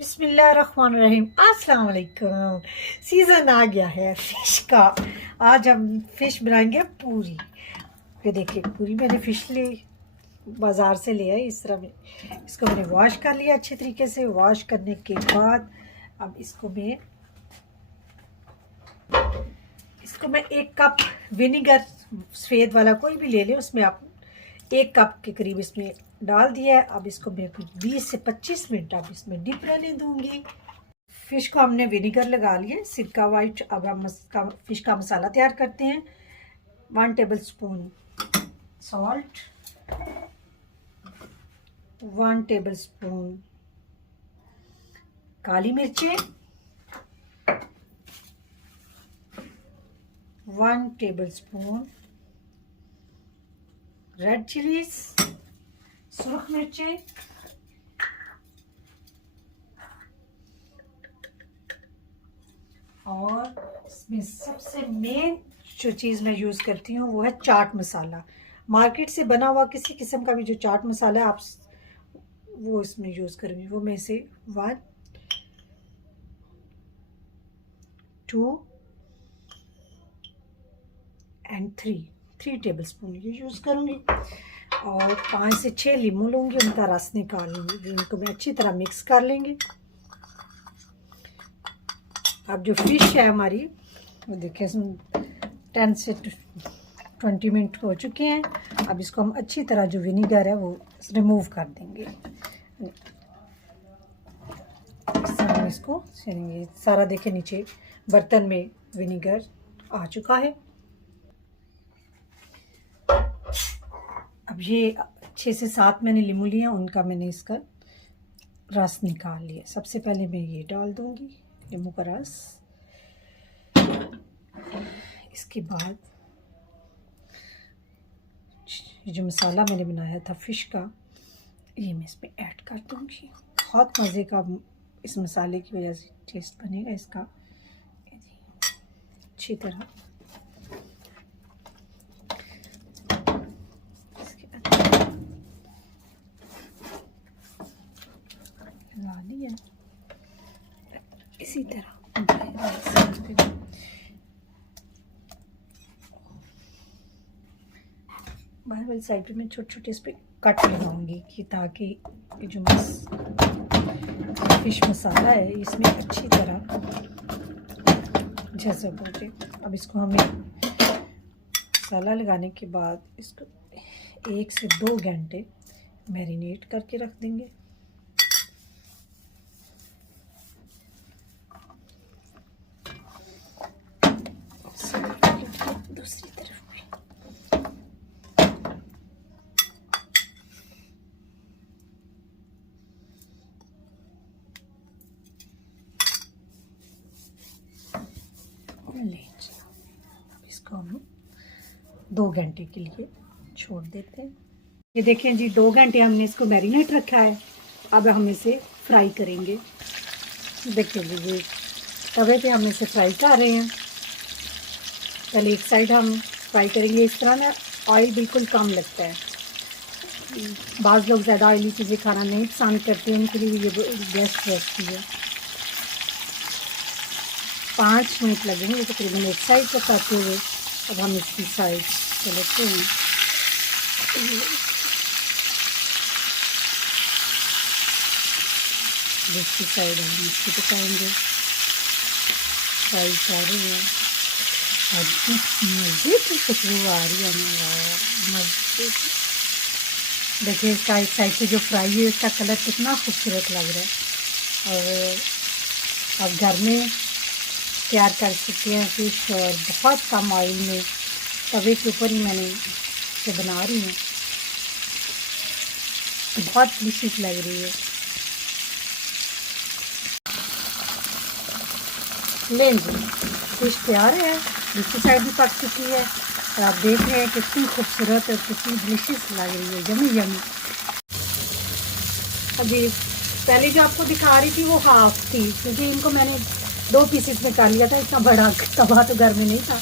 बिस्मिल्लाहिर्रहमानिर्रहीम। अस्सलाम वालेकुम। सीज़न आ गया है फ़िश का। आज हम फ़िश बनाएंगे पूरी। ये देखिए पूरी मैंने फ़िश ली, बाज़ार से लिया है। इस तरह में इसको मैंने वॉश कर लिया अच्छे तरीके से। वॉश करने के बाद अब इसको मैं 1 कप विनीगर सफ़ेद वाला कोई भी ले लें, उसमें आप 1 कप के करीब इसमें डाल दिया है। अब इसको मैं 20 से 25 मिनट अब इसमें डिप रहने दूंगी। फ़िश को हमने विनीगर लगा लिया, सिरका वाइट। अब हम फ़िश का मसाला तैयार करते हैं। 1 tablespoon salt, 1 tablespoon काली मिर्चें, 1 टेबल स्पून रेड चिलीज, सुरख मिर्चें, और इसमें सबसे मेन जो चीज़ मैं यूज़ करती हूँ वो है चाट मसाला। मार्केट से बना हुआ किसी किस्म का भी जो चाट मसाला है आप वो इसमें यूज़ करूँगी। वो मैं इसे 1, 2 एंड 3 टेबल स्पून ये यूज़ करूँगी। और 5 से 6 लीमू लूँगी, उनका रस निकाल लूँगी। उनको मैं अच्छी तरह मिक्स कर लेंगे। अब जो फ़िश है हमारी वो देखिए इसमें 10 से 20 मिनट हो चुके हैं। अब इसको हम अच्छी तरह जो विनीगर है वो रिमूव कर देंगे। इसको छानेंगे सारा। देखिए नीचे बर्तन में विनीगर आ चुका है। अब ये 6 से 7 मैंने लीमू लिया, उनका मैंने इसका रस निकाल लिया। सबसे पहले मैं ये डाल दूंगी नींबू का रस। इसके बाद ये जो मसाला मैंने बनाया था फ़िश का ये मैं इसमें ऐड कर दूंगी। बहुत मज़े का इस मसाले की वजह से टेस्ट बनेगा इसका। अच्छी तरह ला लिया। इसी तरह बाहर वाली साइड पे मैं छोटे छोटे इस पर कट लगाऊंगी कि ताकि ये जो फिश मसाला है इसमें अच्छी तरह जज़ब हो जाए। अब इसको हमें मसाला लगाने के बाद इसको 1 से 2 घंटे मैरिनेट करके रख देंगे। दूसरी तरफ भी अब इसको हम 2 घंटे के लिए छोड़ देते हैं। ये देखिए जी 2 घंटे हमने इसको मैरिनेट रखा है। अब हम इसे फ्राई करेंगे। देखिए जी ये तवे पे हम इसे फ्राई कर रहे हैं। पहले एक साइड हम फ्राई करेंगे। इस तरह ना ऑयल बिल्कुल कम लगता है। बाज़ लोग ज़्यादा ऑयली चीज़ें खाना नहीं पसंद करते हैं, उनके लिए ये बेस्ट रेसिपी है। 5 मिनट लगेंगे तकरीबन एक साइड पर करते हुए। अब हम इसकी साइड चलते हैं। दूसरी साइड हम इसकी पकाएंगे, फ्राई कर रहे हैं। और मज़े की खुशबू आ रही है ना, मज़े की। देखिए इसका एक साइड से जो फ्राई है इसका कलर कितना खूबसूरत लग रहा है। और अब घर में तैयार कर सकते हैं फ़िश, और बहुत कम ऑयल में तवे के ऊपर ही मैंने इसे बना रही हूँ। बहुत डिलीशियस लग रही है। लें जी फ़िश तैयार है, दूसरी साइड भी पक चुकी है। और आप देख रहे हैं कितनी खूबसूरत और कितनी डिलीशियस लग रही है, यमी यमी। अभी पहले जो आपको दिखा रही थी वो हाफ थी, क्योंकि इनको मैंने 2 पीसेस में कर लिया था। इतना बड़ा तवा तो घर में नहीं था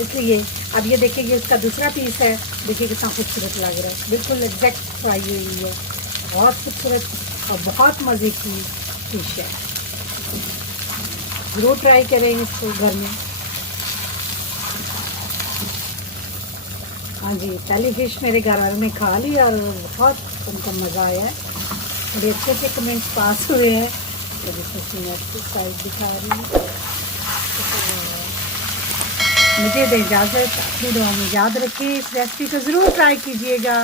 इसलिए। अब ये देखिए ये उसका दूसरा पीस है। देखिए कितना खूबसूरत लग रहा है, बिल्कुल एग्जैक्ट फ्राई हुई है। बहुत खूबसूरत और बहुत मज़े की फिश है। ज़रूर ट्राई करें इसको घर में। हाँ जी, पहली फिश मेरे घर वालों ने खा ली और बहुत उनको मज़ा आया है। बड़े अच्छे से कमेंट्स पास हुए हैं। तो इसमें मैं आपको साइज दिखा रही हूँ। मुझे दें इजाज़त, अपनी दुआ में याद रखिए, इस रेसिपी को ज़रूर ट्राई कीजिएगा।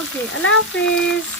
ओके, अल्लाह हाफिज़।